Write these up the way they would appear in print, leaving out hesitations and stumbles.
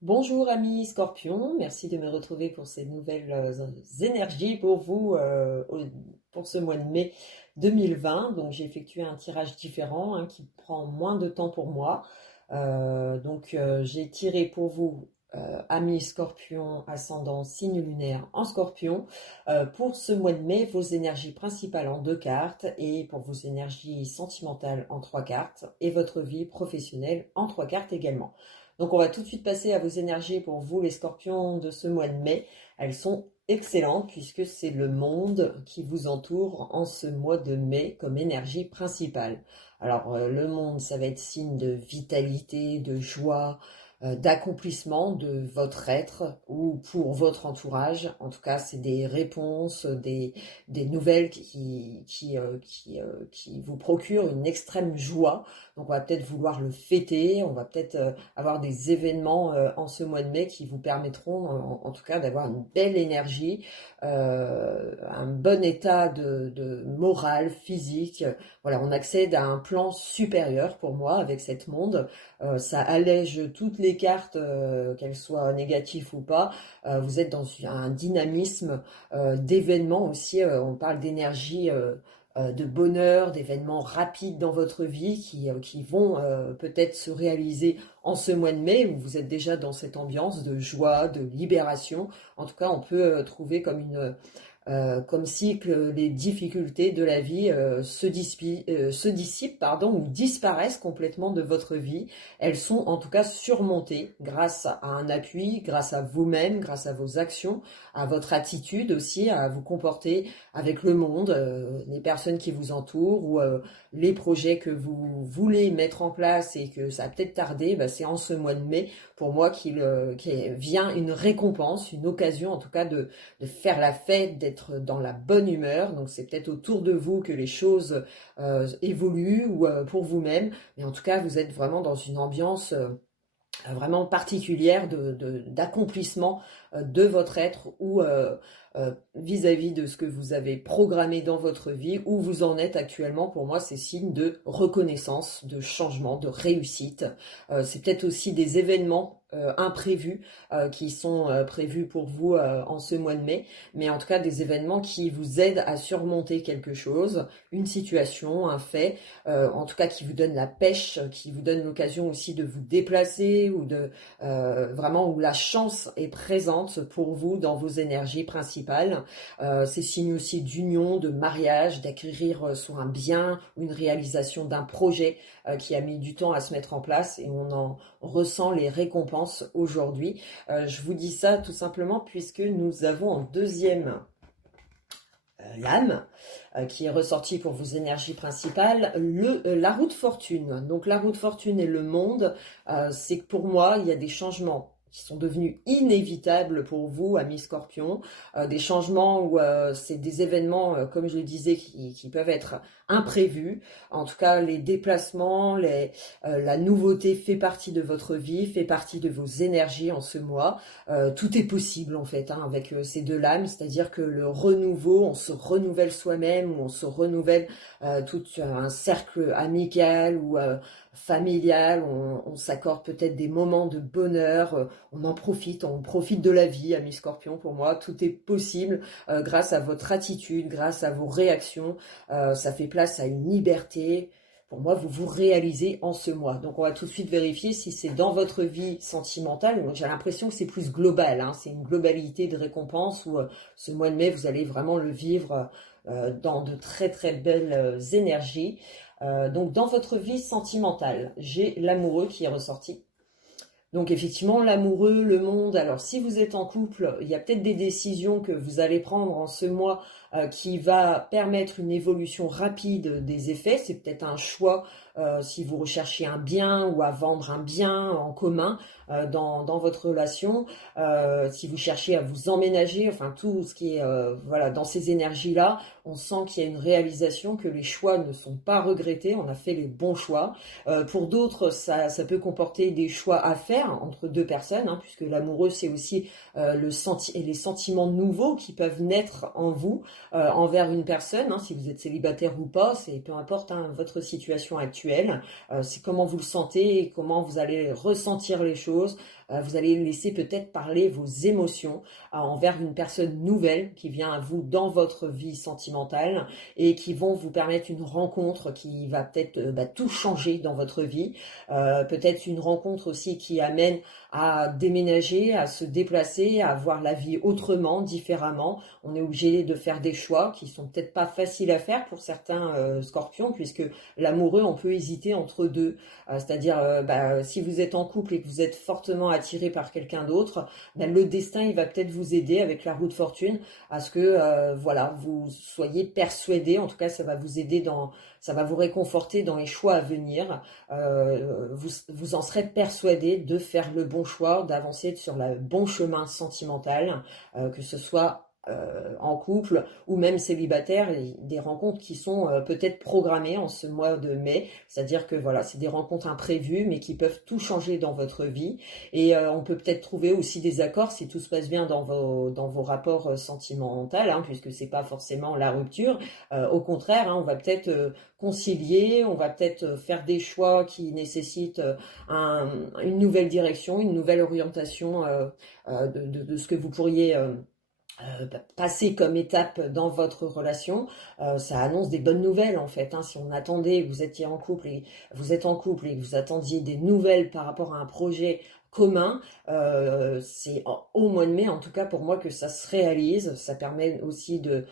Bonjour amis Scorpion, merci de me retrouver pour ces nouvelles énergies pour vous pour ce mois de mai 2020. Donc j'ai effectué un tirage différent qui prend moins de temps pour moi. J'ai tiré pour vous amis Scorpion, ascendant signe lunaire en Scorpion, pour ce mois de mai vos énergies principales en 2 cartes et pour vos énergies sentimentales en 3 cartes et votre vie professionnelle en 3 cartes également. Donc on va tout de suite passer à vos énergies pour vous les scorpions de ce mois de mai. Elles sont excellentes puisque c'est le monde qui vous entoure en ce mois de mai comme énergie principale. Alors le monde, ça va être signe de vitalité, de joie, d'accomplissement de votre être ou pour votre entourage. En tout cas, c'est des réponses, des nouvelles qui vous procurent une extrême joie. Donc on va peut-être vouloir le fêter, on va peut-être avoir des événements en ce mois de mai qui vous permettront en tout cas d'avoir une belle énergie, un bon état de morale, physique. Voilà, on accède à un plan supérieur pour moi avec cette monde. Ça allège toutes les cartes, qu'elles soient négatives ou pas. Vous êtes dans un dynamisme d'événements aussi. On parle d'énergie. De bonheur, d'événements rapides dans votre vie qui vont peut-être se réaliser en ce mois de mai où vous êtes déjà dans cette ambiance de joie, de libération. En tout cas, on peut trouver comme si que les difficultés de la vie se dissipent pardon, ou disparaissent complètement de votre vie. Elles sont en tout cas surmontées grâce à un appui, grâce à vous-même, grâce à vos actions, à votre attitude aussi, à vous comporter avec le monde, les personnes qui vous entourent ou les projets que vous voulez mettre en place et que ça a peut-être tardé. C'est en ce mois de mai pour moi qu'il vient une récompense, une occasion en tout cas de faire la fête, d'être dans la bonne humeur. Donc c'est peut-être autour de vous que les choses évoluent ou pour vous-même. Mais en tout cas, vous êtes vraiment dans une ambiance vraiment particulière d'accomplissement de votre être ou vis-à-vis de ce que vous avez programmé dans votre vie, où vous en êtes actuellement. Pour moi, c'est signe de reconnaissance, de changement, de réussite. C'est peut-être aussi des événements imprévus qui sont prévus pour vous en ce mois de mai, mais en tout cas des événements qui vous aident à surmonter quelque chose, une situation, un fait, en tout cas qui vous donne la pêche, qui vous donne l'occasion aussi de vous déplacer ou de vraiment où la chance est présente pour vous dans vos énergies principales. C'est signe aussi d'union, de mariage, d'acquérir sur un bien ou une réalisation d'un projet qui a mis du temps à se mettre en place et on en ressent les récompenses aujourd'hui. Je vous dis ça tout simplement puisque nous avons en deuxième l'âme qui est ressortie pour vos énergies principales, la roue de fortune. Donc la roue de fortune et le monde, c'est que pour moi, il y a des changements qui sont devenus inévitables pour vous, amis scorpions, des changements où c'est des événements, comme je le disais, qui peuvent être imprévus. En tout cas, les déplacements, la nouveauté fait partie de votre vie, fait partie de vos énergies en ce mois. Tout est possible en fait avec ces deux lames, c'est-à-dire que le renouveau, on se renouvelle soi-même, ou on se renouvelle tout un cercle amical ou familial, on s'accorde peut-être des moments de bonheur, on profite de la vie, amis scorpions. Pour moi, tout est possible grâce à votre attitude, grâce à vos réactions, ça fait place à une liberté. Pour moi, vous vous réalisez en ce mois. Donc, on va tout de suite vérifier si c'est dans votre vie sentimentale. J'ai l'impression que c'est plus global. C'est une globalité de récompense où ce mois de mai, vous allez vraiment le vivre dans de très très belles énergies. Donc, dans votre vie sentimentale, j'ai l'amoureux qui est ressorti. Donc effectivement, l'amoureux, le monde, alors si vous êtes en couple, il y a peut-être des décisions que vous allez prendre en ce mois qui va permettre une évolution rapide des effets. C'est peut-être un choix si vous recherchez un bien ou à vendre un bien en commun dans votre relation. Si vous cherchez à vous emménager, enfin tout ce qui est voilà, dans ces énergies-là, on sent qu'il y a une réalisation, que les choix ne sont pas regrettés, on a fait les bons choix. Pour d'autres, ça peut comporter des choix à faire entre deux personnes, puisque l'amoureux, c'est aussi les sentiments nouveaux qui peuvent naître en vous envers une personne, si vous êtes célibataire ou pas, c'est peu importe votre situation actuelle, c'est comment vous le sentez et comment vous allez ressentir les choses. vous allez laisser peut-être parler vos émotions envers une personne nouvelle qui vient à vous dans votre vie sentimentale et qui vont vous permettre une rencontre qui va peut-être tout changer dans votre vie. Peut-être une rencontre aussi qui amène à déménager, à se déplacer, à voir la vie autrement, différemment. On est obligé de faire des choix qui sont peut-être pas faciles à faire pour certains scorpions, puisque l'amoureux, on peut hésiter entre deux. C'est-à-dire, si vous êtes en couple et que vous êtes fortement attiré par quelqu'un d'autre, le destin, il va peut-être vous aider avec la roue de fortune à ce que vous soyez persuadé. En tout cas, ça va vous aider ça va vous réconforter dans les choix à venir. Vous en serez persuadé de faire le bon choix, d'avancer sur le bon chemin sentimental, que ce soit en couple ou même célibataire, des rencontres qui sont peut-être programmées en ce mois de mai, c'est-à-dire que voilà, c'est des rencontres imprévues mais qui peuvent tout changer dans votre vie et on peut peut-être trouver aussi des accords si tout se passe bien dans vos rapports sentimentaux, puisque c'est pas forcément la rupture, au contraire, on va peut-être concilier, on va peut-être faire des choix qui nécessitent une nouvelle direction, une nouvelle orientation de ce que vous pourriez passer comme étape dans votre relation. Ça annonce des bonnes nouvelles en fait. Si on attendait, vous étiez en couple et vous êtes en couple et que vous attendiez des nouvelles par rapport à un projet commun, c'est au mois de mai en tout cas pour moi que ça se réalise. Ça permet aussi de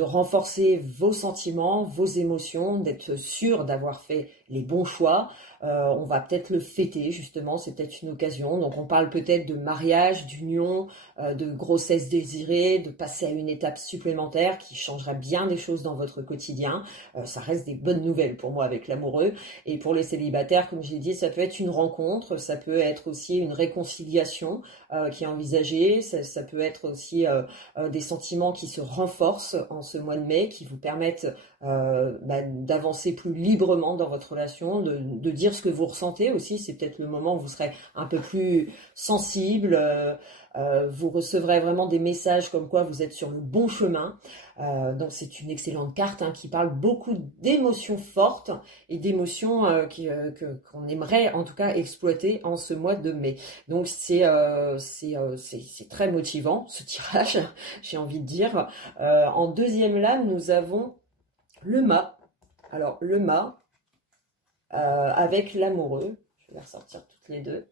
renforcer vos sentiments, vos émotions, d'être sûr d'avoir fait les bons choix. On va peut-être le fêter justement, c'est peut-être une occasion. Donc on parle peut-être de mariage, d'union, de grossesse désirée, de passer à une étape supplémentaire qui changera bien des choses dans votre quotidien. Ça reste des bonnes nouvelles pour moi avec l'amoureux. Et pour les célibataires, comme j'ai dit, ça peut être une rencontre, ça peut être aussi une réconciliation qui est envisagée, ça peut être aussi des sentiments qui se renforcent en ce mois de mai, qui vous permettent d'avancer plus librement dans votre relation, de dire ce que vous ressentez aussi. C'est peut-être le moment où vous serez un peu plus sensible, vous recevrez vraiment des messages comme quoi vous êtes sur le bon chemin. Donc c'est une excellente carte qui parle beaucoup d'émotions fortes et d'émotions qu'on aimerait en tout cas exploiter en ce mois de mai. Donc c'est très motivant ce tirage, j'ai envie de dire. En deuxième lame, nous avons le mât. Alors le mât avec l'amoureux. Je vais les ressortir toutes les deux.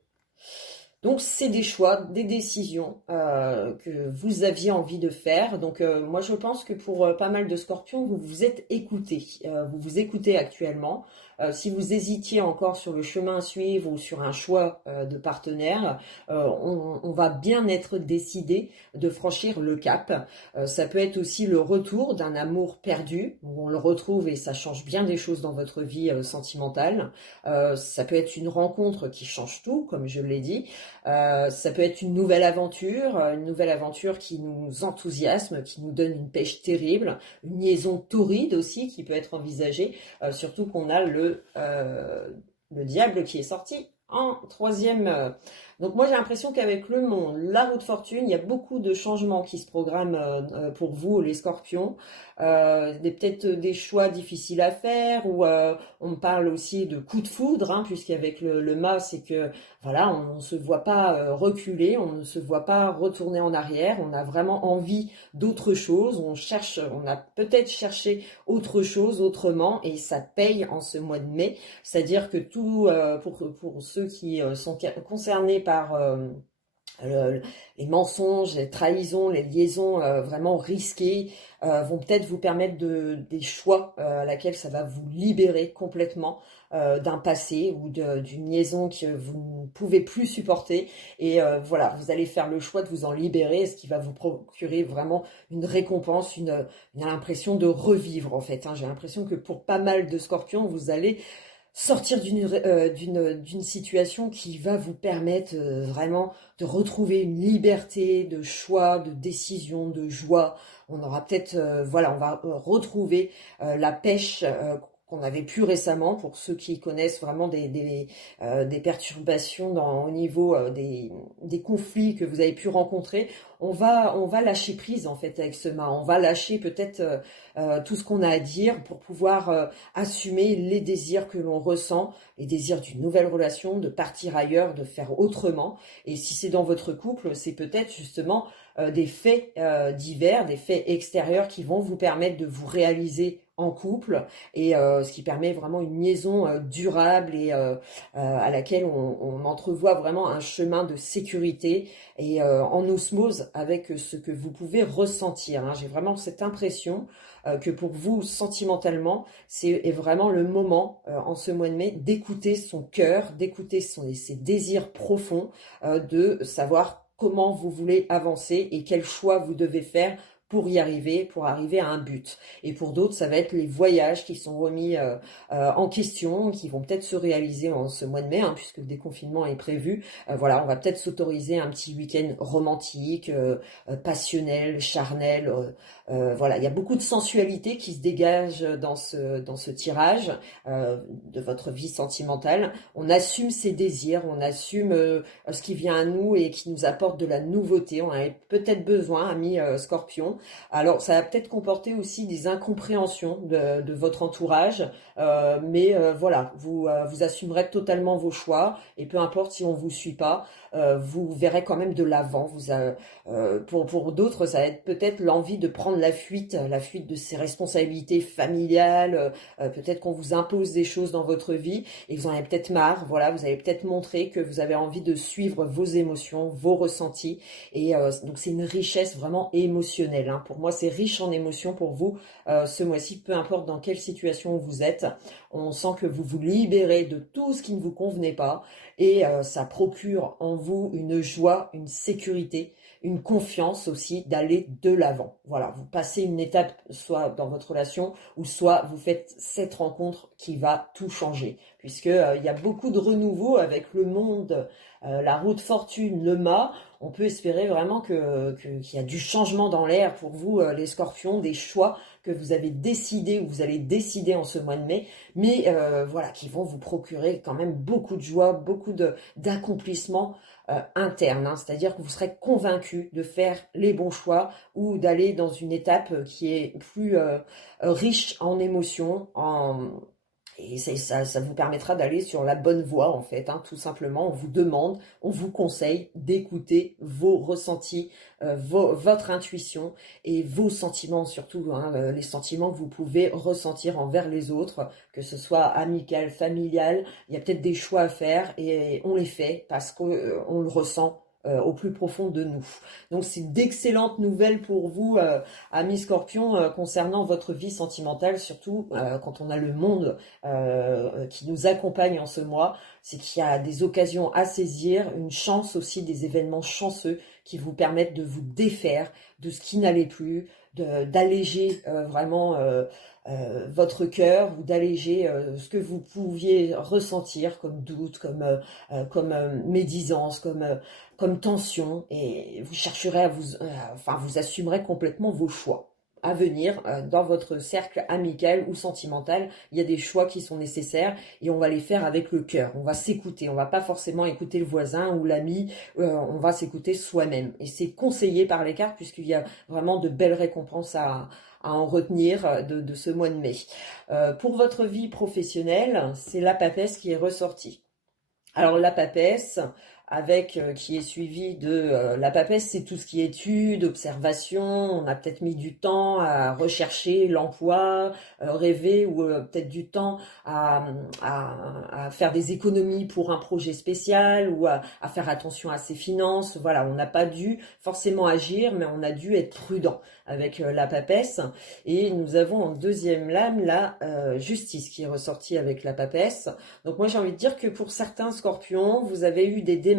Donc c'est des choix, des décisions que vous aviez envie de faire. Donc moi je pense que pour pas mal de scorpions, vous vous êtes écoutés. Vous vous écoutez actuellement. Si vous hésitiez encore sur le chemin à suivre ou sur un choix de partenaire, on va bien être décidé de franchir le cap. Ça peut être aussi le retour d'un amour perdu, où on le retrouve et ça change bien des choses dans votre vie sentimentale. Ça peut être une rencontre qui change tout, comme je l'ai dit. Ça peut être une nouvelle aventure qui nous enthousiasme, qui nous donne une pêche terrible, une liaison torride aussi qui peut être envisagée, surtout qu'on a le diable qui est sorti en troisième. Donc moi j'ai l'impression qu'avec le monde, la roue de fortune, il y a beaucoup de changements qui se programment pour vous les scorpions. Peut-être des choix difficiles à faire ou on parle aussi de coups de foudre, puisqu'avec le mât c'est que voilà, on ne se voit pas reculer, on ne se voit pas retourner en arrière, on a vraiment envie d'autre chose, on a peut-être cherché autre chose autrement et ça paye en ce mois de mai. C'est-à-dire que tout pour ceux qui sont concernés par les mensonges, les trahisons, les liaisons vraiment risquées vont peut-être vous permettre des choix à laquelle ça va vous libérer complètement d'un passé ou d'une liaison que vous ne pouvez plus supporter. Et voilà, vous allez faire le choix de vous en libérer, ce qui va vous procurer vraiment une récompense, une impression de revivre en fait. J'ai l'impression que pour pas mal de scorpions, vous allez sortir d'une situation qui va vous permettre vraiment de retrouver une liberté de choix, de décision, de joie. On aura peut-être, on va retrouver la pêche qu'on avait plus récemment, pour ceux qui connaissent vraiment des perturbations au niveau des conflits que vous avez pu rencontrer, on va lâcher prise en fait avec ce mât. On va lâcher peut-être tout ce qu'on a à dire pour pouvoir assumer les désirs que l'on ressent, les désirs d'une nouvelle relation, de partir ailleurs, de faire autrement. Et si c'est dans votre couple, c'est peut-être justement des faits divers, des faits extérieurs qui vont vous permettre de vous réaliser en couple, et ce qui permet vraiment une liaison durable et à laquelle on entrevoit vraiment un chemin de sécurité et en osmose avec ce que vous pouvez ressentir, hein. J'ai vraiment cette impression que pour vous, sentimentalement, est vraiment le moment, en ce mois de mai, d'écouter son cœur, d'écouter ses désirs profonds, de savoir comment vous voulez avancer et quel choix vous devez faire pour y arriver, pour arriver à un but. Et pour d'autres, ça va être les voyages qui sont remis en question, qui vont peut-être se réaliser en ce mois de mai, hein, puisque le déconfinement est prévu. Voilà, on va peut-être s'autoriser un petit week-end romantique, passionnel, charnel. Voilà, il y a beaucoup de sensualité qui se dégage dans ce tirage de votre vie sentimentale. On assume ses désirs, on assume ce qui vient à nous et qui nous apporte de la nouveauté. On a peut-être besoin, ami Scorpion. Alors, ça va peut-être comporter aussi des incompréhensions de votre entourage, mais voilà, vous assumerez totalement vos choix, et peu importe si on vous suit pas, vous verrez quand même de l'avant. Pour d'autres, ça va être peut-être l'envie de prendre la fuite de ses responsabilités familiales. Peut-être qu'on vous impose des choses dans votre vie et vous en avez peut-être marre. Voilà, vous avez peut-être montré que vous avez envie de suivre vos émotions, vos ressentis, et donc c'est une richesse vraiment émotionnelle, hein. Pour moi, c'est riche en émotions pour vous ce mois-ci, peu importe dans quelle situation vous êtes. On sent que vous vous libérez de tout ce qui ne vous convenait pas, et ça procure en vous une joie, une sécurité, une confiance aussi d'aller de l'avant. Voilà, vous passez une étape soit dans votre relation, ou soit vous faites cette rencontre qui va tout changer, puisque il y a beaucoup de renouveau avec le monde, la roue de fortune, le mât. On peut espérer vraiment qu'il y a du changement dans l'air pour vous, les Scorpions, des choix que vous avez décidé ou vous allez décider en ce mois de mai, mais voilà, qui vont vous procurer quand même beaucoup de joie, beaucoup d'accomplissement interne, hein. C'est-à-dire que vous serez convaincu de faire les bons choix, ou d'aller dans une étape qui est plus riche en émotions, et ça vous permettra d'aller sur la bonne voie, en fait, hein. Tout simplement, on vous demande, on vous conseille d'écouter vos ressentis, votre intuition et vos sentiments surtout, hein, les sentiments que vous pouvez ressentir envers les autres, que ce soit amical, familial. Il y a peut-être des choix à faire et on les fait parce qu'on le ressent au plus profond de nous. Donc c'est d'excellentes nouvelles pour vous, amis Scorpions, concernant votre vie sentimentale, surtout quand on a le monde qui nous accompagne en ce mois. C'est qu'il y a des occasions à saisir, une chance aussi, des événements chanceux qui vous permettent de vous défaire de ce qui n'allait plus, d'alléger vraiment votre cœur, ou d'alléger ce que vous pouviez ressentir comme doute, comme médisance, comme tension, et vous chercherez enfin vous assumerez complètement vos choix à venir dans votre cercle amical ou sentimental. Il y a des choix qui sont nécessaires et on va les faire avec le cœur. On va s'écouter, on va pas forcément écouter le voisin ou l'ami, on va s'écouter soi-même. Et c'est conseillé par les cartes, puisqu'il y a vraiment de belles récompenses à en retenir de ce mois de mai. Pour votre vie professionnelle, c'est la papesse qui est ressortie. Alors la papesse, avec qui est suivi de la papesse, c'est tout ce qui est études, observation. On a peut-être mis du temps à rechercher l'emploi, rêver, ou peut-être du temps à faire des économies pour un projet spécial, ou à faire attention à ses finances. Voilà, on n'a pas dû forcément agir, mais on a dû être prudent avec la papesse. Et nous avons en deuxième lame la justice qui est ressortie avec la papesse. Donc moi j'ai envie de dire que pour certains Scorpions, vous avez eu des démarches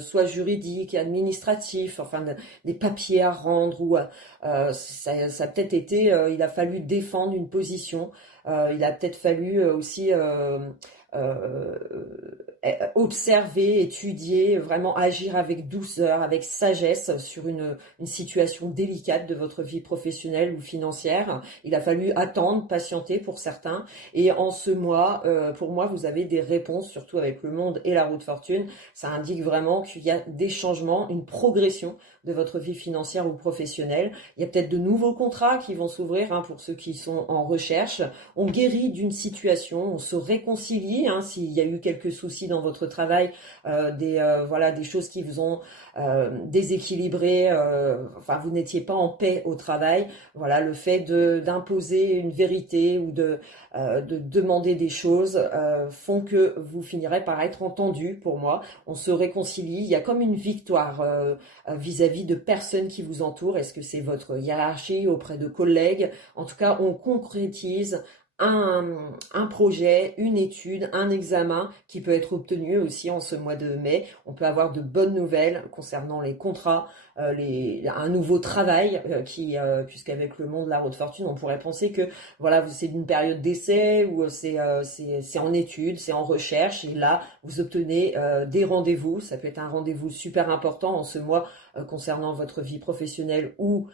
soit juridiques, administratives, enfin des papiers à rendre, ou ça a peut-être été, il a fallu défendre une position, il a peut-être fallu aussi observer, étudier, vraiment agir avec douceur, avec sagesse sur une situation délicate de votre vie professionnelle ou financière. Il a fallu attendre, patienter pour certains. Et en ce mois, pour moi, vous avez des réponses, surtout avec le monde et la roue de fortune. Ça indique vraiment qu'il y a des changements, une progression de votre vie financière ou professionnelle. Il y a peut-être de nouveaux contrats qui vont s'ouvrir hein, pour ceux qui sont en recherche. On guérit d'une situation, on se réconcilie hein, s'il y a eu quelques soucis dans votre travail, voilà, des choses qui vous ont déséquilibré, enfin vous n'étiez pas en paix au travail. Voilà, le fait d'imposer une vérité ou de demander des choses font que vous finirez par être entendu. Pour moi, on se réconcilie. Il y a comme une victoire vis-à-vis de personnes qui vous entourent. Est-ce que c'est votre hiérarchie auprès de collègues? En tout cas, on concrétise un projet, une étude, un examen qui peut être obtenu aussi en ce mois de mai. On peut avoir de bonnes nouvelles concernant les contrats, un nouveau travail puisqu'avec le monde de la roue de fortune, on pourrait penser que voilà, c'est une période d'essai ou c'est en étude, c'est en recherche et là vous obtenez des rendez-vous. Ça peut être un rendez-vous super important en ce mois concernant votre vie professionnelle ou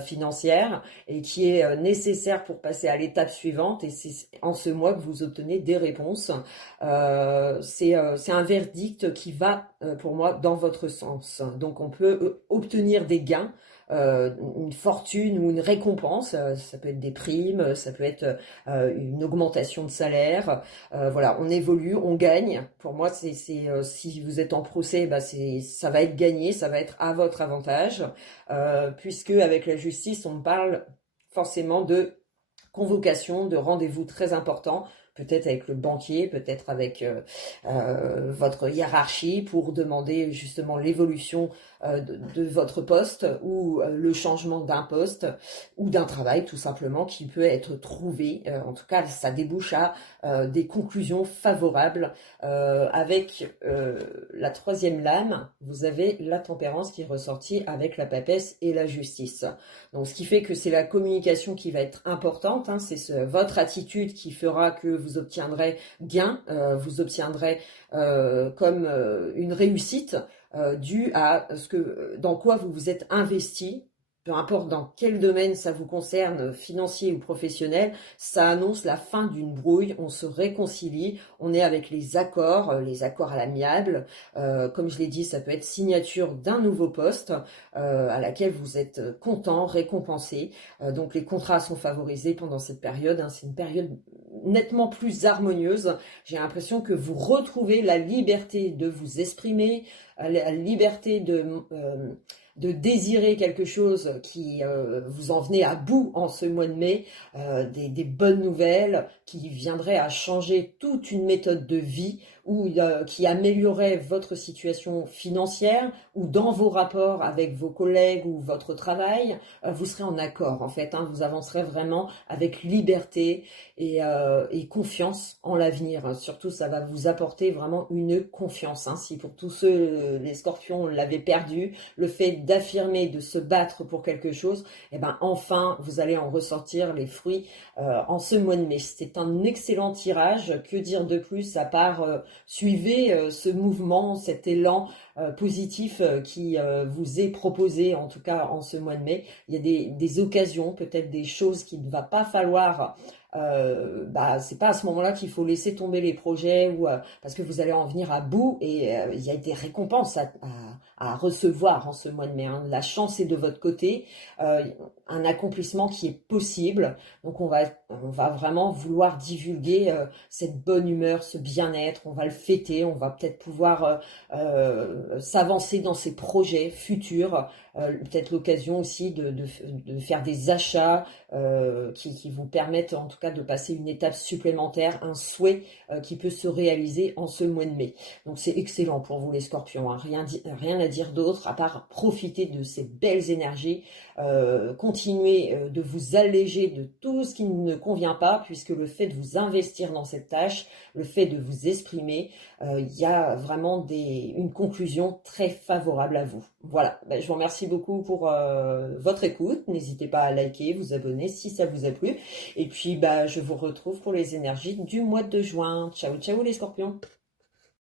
financière et qui est nécessaire pour passer à l'étape suivante et c'est en ce mois que vous obtenez des réponses. C'est un verdict qui va pour moi dans votre sens. Donc on peut obtenir des gains, une fortune ou une récompense, ça peut être des primes, ça peut être une augmentation de salaire, voilà, on évolue, on gagne. Pour moi, si vous êtes en procès, bah ça va être gagné, ça va être à votre avantage, puisque avec la justice, on parle forcément de convocation, de rendez-vous très importants, peut-être avec le banquier, peut-être avec votre hiérarchie pour demander justement l'évolution de votre poste ou le changement d'un poste ou d'un travail tout simplement qui peut être trouvé. En tout cas, ça débouche à des conclusions favorables. Avec la troisième lame, vous avez la tempérance qui est ressortie avec la papesse et la justice. Donc, ce qui fait que c'est la communication qui va être importante. Hein, c'est votre attitude qui fera que vous obtiendrez gain, vous obtiendrez comme une réussite due à dans quoi vous vous êtes investi. Peu importe dans quel domaine ça vous concerne, financier ou professionnel, ça annonce la fin d'une brouille, on se réconcilie, on est avec les accords à l'amiable. Comme je l'ai dit, ça peut être signature d'un nouveau poste à laquelle vous êtes content, récompensé. Donc les contrats sont favorisés pendant cette période. Hein, c'est une période nettement plus harmonieuse. J'ai l'impression que vous retrouvez la liberté de vous exprimer, la liberté de désirer quelque chose qui vous en venez à bout en ce mois de mai, des bonnes nouvelles qui viendraient à changer toute une méthode de vie ou qui améliorerait votre situation financière ou dans vos rapports avec vos collègues ou votre travail, vous serez en accord en fait, hein, vous avancerez vraiment avec liberté et confiance en l'avenir. Surtout, ça va vous apporter vraiment une confiance. Hein. Si pour tous ceux, les scorpions, l'avaient perdu, le fait d'affirmer, de se battre pour quelque chose, et ben enfin, vous allez en ressortir les fruits en ce mois de mai. C'est un excellent tirage. Que dire de plus à part suivez ce mouvement, cet élan positif qui vous est proposé, en tout cas en ce mois de mai. Il y a des occasions, peut-être des choses qu'il ne va pas falloir c'est pas à ce moment-là qu'il faut laisser tomber les projets ou parce que vous allez en venir à bout et il y a des récompenses à recevoir en ce mois de mai. Hein. La chance est de votre côté, un accomplissement qui est possible. Donc on va vraiment vouloir divulguer cette bonne humeur, ce bien-être. On va le fêter, on va peut-être pouvoir s'avancer dans ses projets futurs. Peut-être l'occasion aussi de faire des achats qui vous permettent en tout cas de passer une étape supplémentaire, un souhait qui peut se réaliser en ce mois de mai. Donc c'est excellent pour vous les scorpions, hein. Rien à dire d'autre à part profiter de ces belles énergies, continuer de vous alléger de tout ce qui ne convient pas puisque le fait de vous investir dans cette tâche, le fait de vous exprimer, il y a vraiment une conclusion très favorable à vous. Voilà, je vous remercie beaucoup pour votre écoute. N'hésitez pas à liker, vous abonner si ça vous a plu. Et puis, je vous retrouve pour les énergies du mois de juin. Ciao, ciao les scorpions!